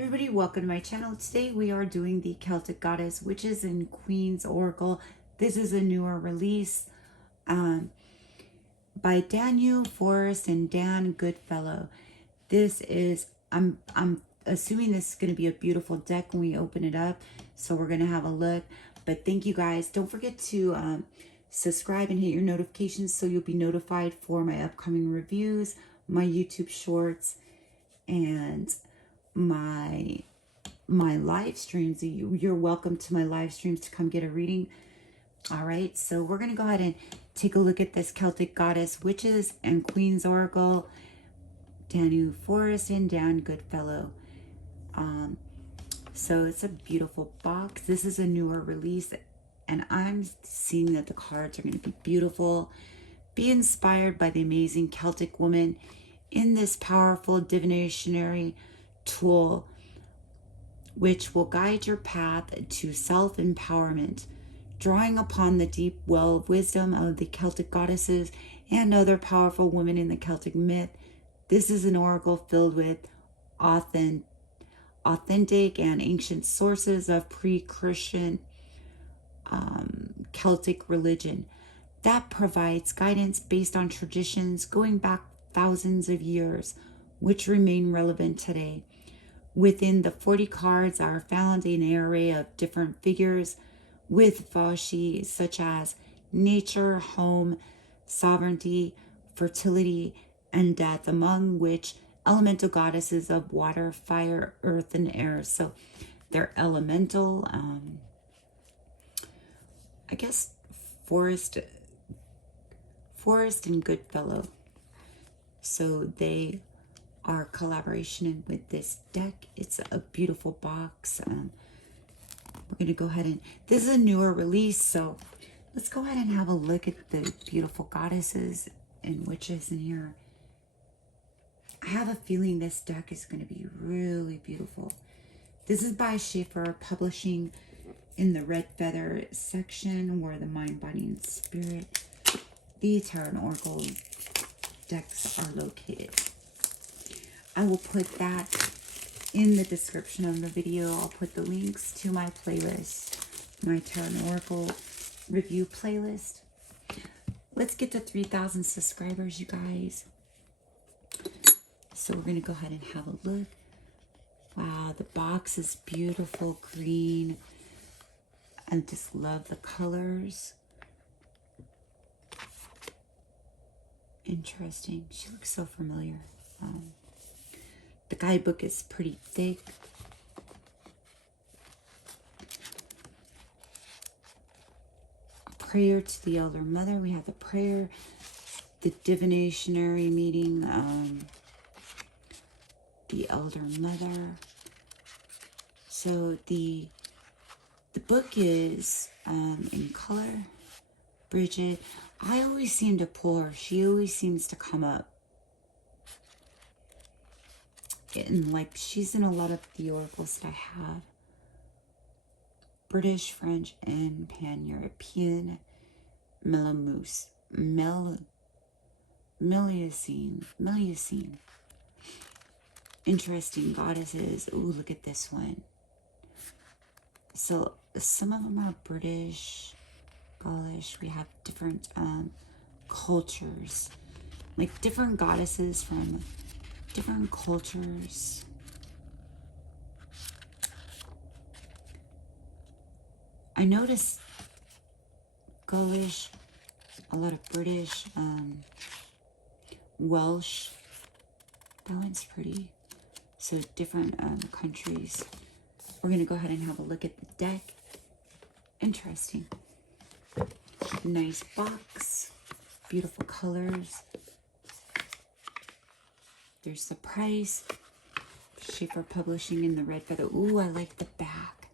Everybody, welcome to my channel. Today we are doing the Celtic Goddess Witches and Queens Oracle. This is a newer release by Daniel Forrest and Dan Goodfellow. This is, I'm assuming this is going to be a beautiful deck when we open it up. So we're going to have a look. But thank you guys. Don't forget to subscribe and hit your notifications so you'll be notified for my upcoming reviews, my YouTube shorts, and my live streams. You're welcome to my live streams to come get a reading. All right, so we're going to go ahead and take a look at this Celtic Goddess Witches and Queens Oracle, Daniel Forrest and Dan Goodfellow. So it's a beautiful box. This is a newer release, and I'm seeing that the cards are going to be beautiful. Be inspired by the amazing Celtic woman in this powerful divinatory tool, which will guide your path to self-empowerment, drawing upon the deep well of wisdom of the Celtic goddesses and other powerful women in the Celtic myth. This is an oracle filled with authentic and ancient sources of pre-Christian Celtic religion that provides guidance based on traditions going back thousands of years, which remain relevant today. Within the 40 cards are found an array of different figures with fashi such as nature, home, sovereignty, fertility, and death, among which elemental goddesses of water, fire, earth, and air. So they're elemental. I guess Forrest and Goodfellow. So they are collaboration with this deck. It's a beautiful box. We're going to go ahead and, this is a newer release, so let's go ahead and have a look at the beautiful goddesses and witches in here. I have a feeling this deck is going to be really beautiful. This is by Schiffer Publishing in the Red Feather section, where the Mind, Body, and Spirit, the Tarot and Oracle decks are located. I will put that in the description of the video. I'll put the links to my playlist, my Tarot and Oracle review playlist. Let's get to 3,000 subscribers, you guys. So we're going to go ahead and have a look. Wow, the box is beautiful green. I just love the colors. Interesting. She looks so familiar. The guidebook is pretty thick. A prayer to the Elder Mother. We have the prayer, the divinationary meeting, the Elder Mother. So the book is in color. Bridget. I always seem to pull her. She always seems to come up. And like, she's in a lot of the oracles that I have. British, French, and Pan-European. Melusine. Interesting goddesses. Ooh, look at this one. So some of them are British, Gaulish. We have different cultures, like different goddesses from different cultures. I noticed Gaulish, a lot of British, Welsh. That one's pretty. So different countries. We're going to go ahead and have a look at the deck. Interesting. Nice box. Beautiful colors. There's the price. Schiffer Publishing in the Red Feather. Ooh, I like the back.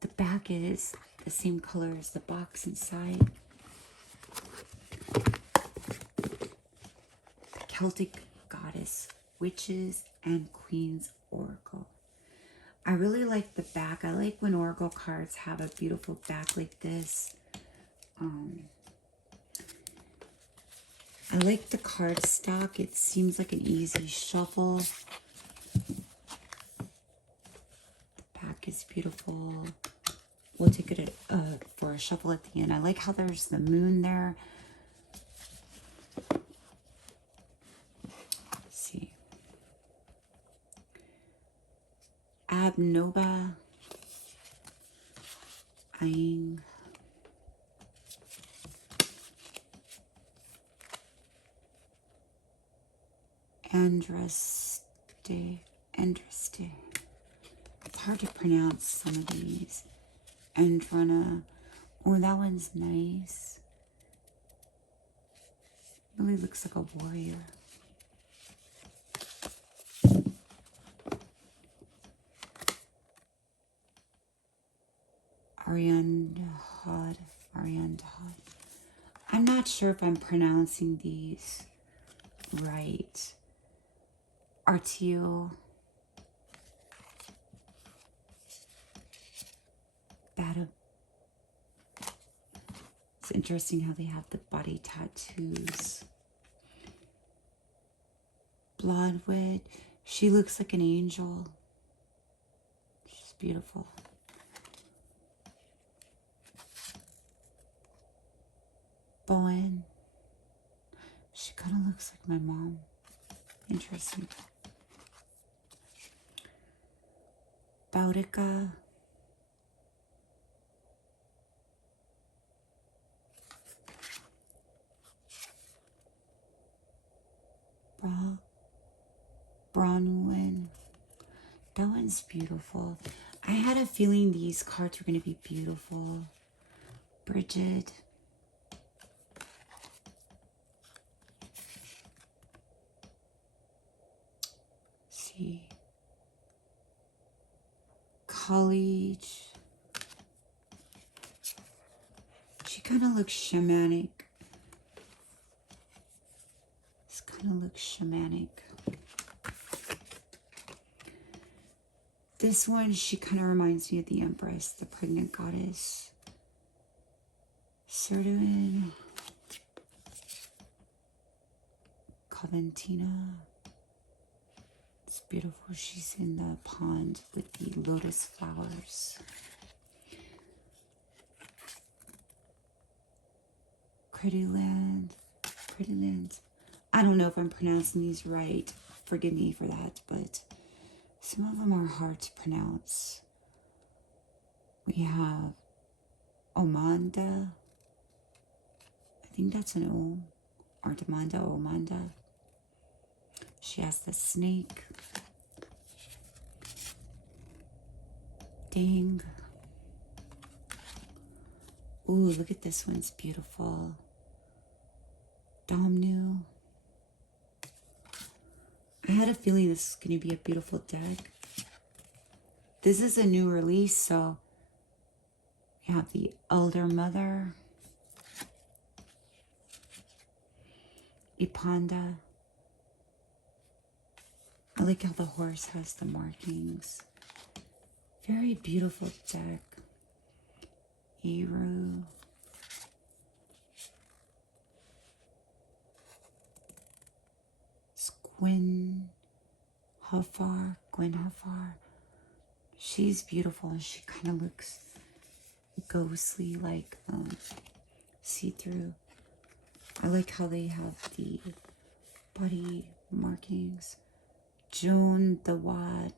The back is the same color as the box inside. The Celtic Goddess Witches and Queens Oracle. I really like the back. I like when oracle cards have a beautiful back like this. I like the card stock. It seems like an easy shuffle. deck is beautiful. We'll take it for a shuffle at the end. I like how there's the moon there. Let's see. Abnoba. Aing. Andraste. It's hard to pronounce some of these. Andrana. Oh, that one's nice. Really looks like a warrior. Ariandhad. I'm not sure if I'm pronouncing these right. Artio. Bada. It's interesting how they have the body tattoos. Bloodwood. She looks like an angel. She's beautiful. Bowen. She kind of looks like my mom. Interesting. Boudica. Bronwyn. That one's beautiful. I had a feeling these cards were going to be beautiful. Bridget. Let's see. College. She kind of looks shamanic. This kind of looks shamanic. This one, she kind of reminds me of the Empress, the pregnant goddess. Serduin. Coventina. It's beautiful. She's in the pond with the lotus flowers. Pretty Land. I don't know if I'm pronouncing these right. Forgive me for that, but some of them are hard to pronounce. We have Omanda. I think that's an O. Artemanda, Omanda. She has the snake. Dang. Ooh, look at this one's beautiful. Domnu. I had a feeling this is going to be a beautiful deck. This is a new release, so we have the Elder Mother. Ipanda. I like how the horse has the markings. Very beautiful deck. Eru. Gwen Huffar. She's beautiful and she kind of looks ghostly, like see-through. I like how they have the body markings. Joan the Wad.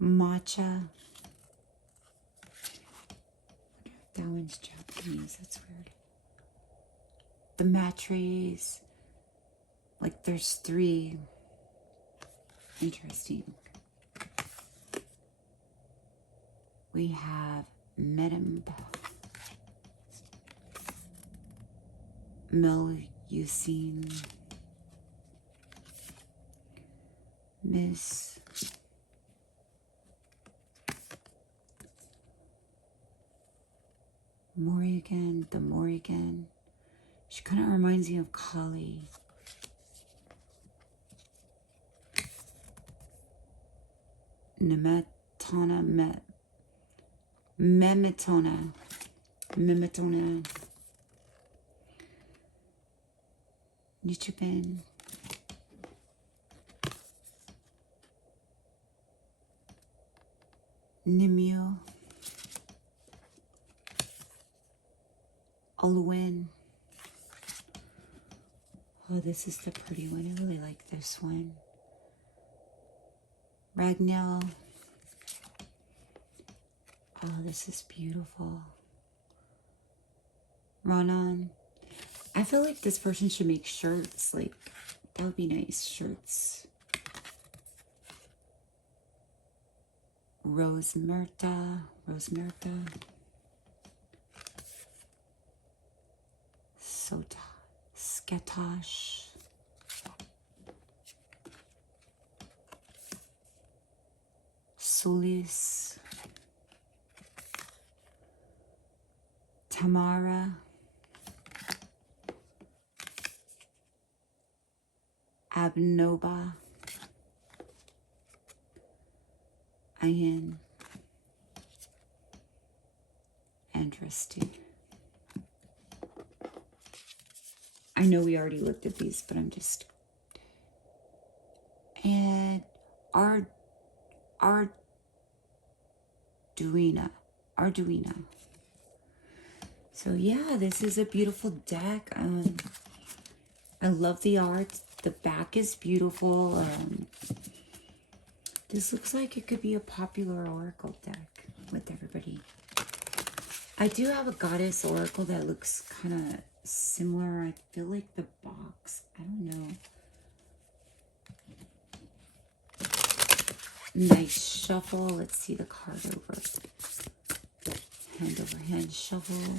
Matcha. That one's Japanese. That's weird. The mattress. Like there's 3. Interesting. We have Medem. Melusine. Miss. Morrigan, the Morrigan. She kind of reminds me of Kali. Memetona. Nichibin. Nimue, Olwen. Oh, this is the pretty one. I really like this one. Ragnell. Oh, this is beautiful. Ronan. I feel like this person should make shirts. Like, that would be nice. Shirts. Rose Myrta. Sota. Sketosh. Solis. Tamara. Abnoba. Ayan. Interesting. I know we already looked at these, but I'm just... And Arduino. So yeah, this is a beautiful deck. I love the art. The back is beautiful. This looks like it could be a popular oracle deck with everybody. I do have a goddess oracle that looks kind of similar. I feel like the box, I don't know. Nice shuffle. Let's see the card over. Hand over hand shuffle.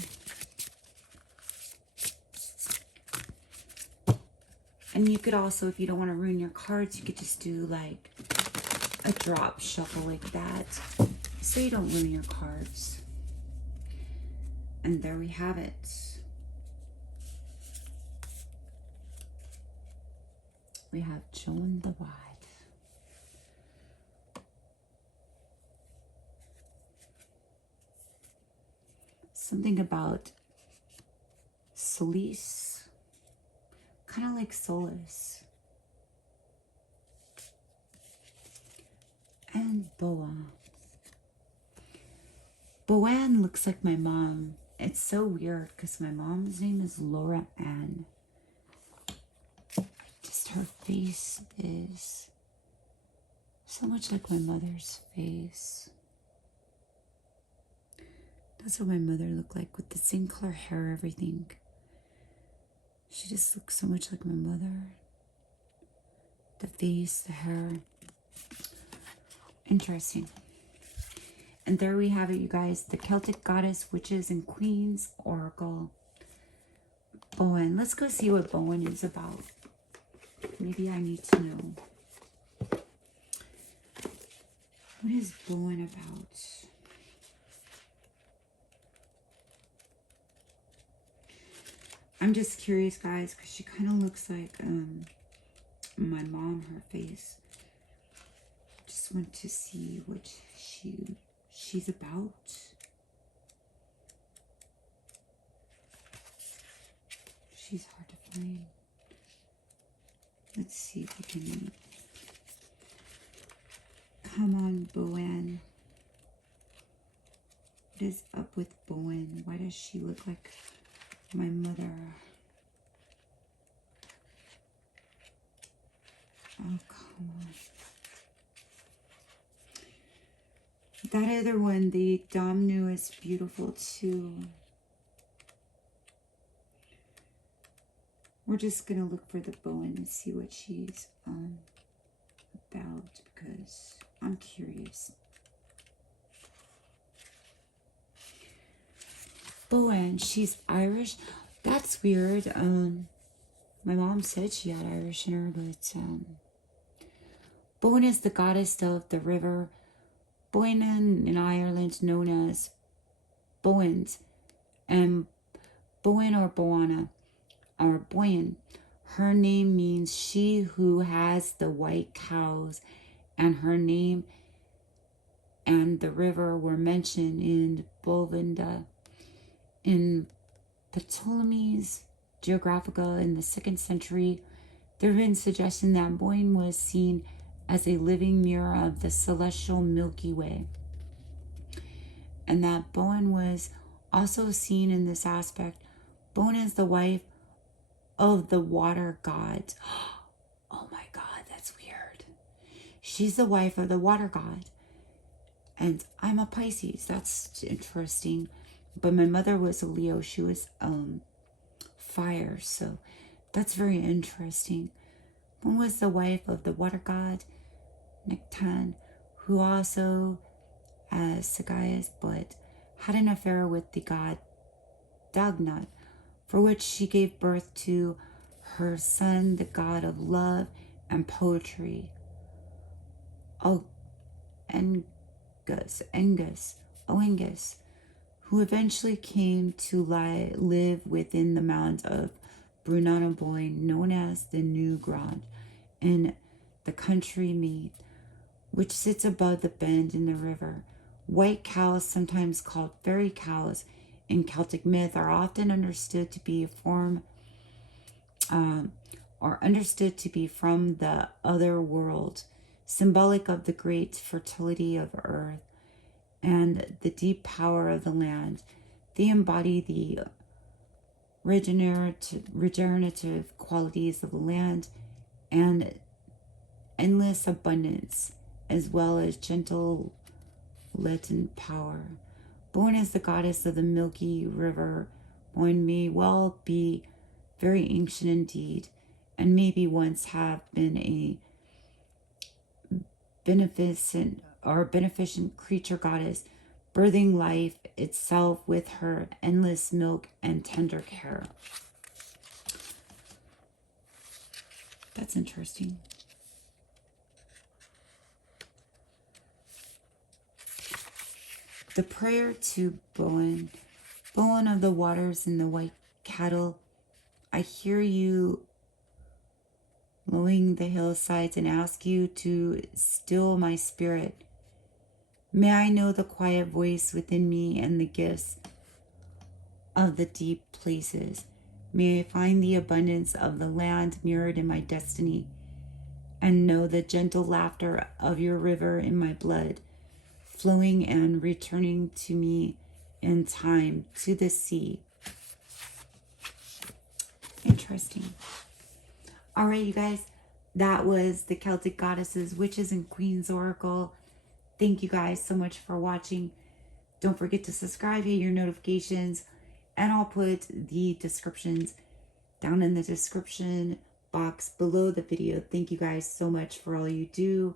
And you could also, if you don't want to ruin your cards, you could just do like a drop shuffle like that, so you don't ruin your cards. And there we have it. We have Joan the Wide. Something about Solis, kind of like Solus. And Boan. Boan looks like my mom. It's so weird because my mom's name is Laura Ann. Just her face is so much like my mother's face. That's what my mother looked like, with the same color hair, everything. She just looks so much like my mother. The face, the hair. Interesting. And there we have it, you guys. The Celtic Goddess, Witches, and Queens Oracle. Boan. Let's go see what Boan is about. Maybe I need to know. What is Boan about? I'm just curious, guys, because she kind of looks like my mom, her face. Just want to see what she's about. She's hard to find. Let's see if we can... Come on, Boan. What is up with Boan? Why does she look like my mother? Oh, come on. That other one, the Domnu, is beautiful too. We're just gonna look for the Boan and see what she's about, because I'm curious. Boan, she's Irish. That's weird. My mom said she had Irish in her, but Boan is the goddess of the river Boynan in Ireland, known as Boans, and Boan or Boana or Boyan. Her name means she who has the white cows, and her name and the river were mentioned in Bovinda in Ptolemy's Geographica in the 2nd century. There have been suggestions that Boyne was seen as a living mirror of the celestial Milky Way. and that Bowen was also seen in this aspect. Bowen is the wife of the water god. Oh my God, that's weird. She's the wife of the water god. And I'm a Pisces. That's interesting. But my mother was a Leo. She was fire. So that's very interesting. One was the wife of the water god, Nectan, who also, as Sagaius, but had an affair with the god Dagnat, for which she gave birth to her son, the god of love and poetry. Oh, Oengus, who eventually came to live within the mounds of Brunanoboin, known as the New Grand, in the country Meath, which sits above the bend in the river. White cows, sometimes called fairy cows in Celtic myth, are often understood to be from the other world, symbolic of the great fertility of earth and the deep power of the land. They embody the regenerative qualities of the land and endless abundance, as well as gentle latent power. Bowen is the goddess of the milky river. Bowen may well be very ancient indeed, and maybe once have been a beneficent creature goddess, birthing life itself with her endless milk and tender care. That's interesting. The prayer to Bowen, Bowen of the waters and the white cattle, I hear you lowing the hillsides and ask you to still my spirit. May I know the quiet voice within me and the gifts of the deep places. May I find the abundance of the land mirrored in my destiny, and know the gentle laughter of your river in my blood, flowing and returning to me in time to the sea. Interesting. All right, you guys, that was the Celtic Goddesses, Witches, and Queens Oracle. Thank you guys so much for watching. Don't forget to subscribe, hit your notifications, and I'll put the descriptions down in the description box below the video. Thank you guys so much for all you do.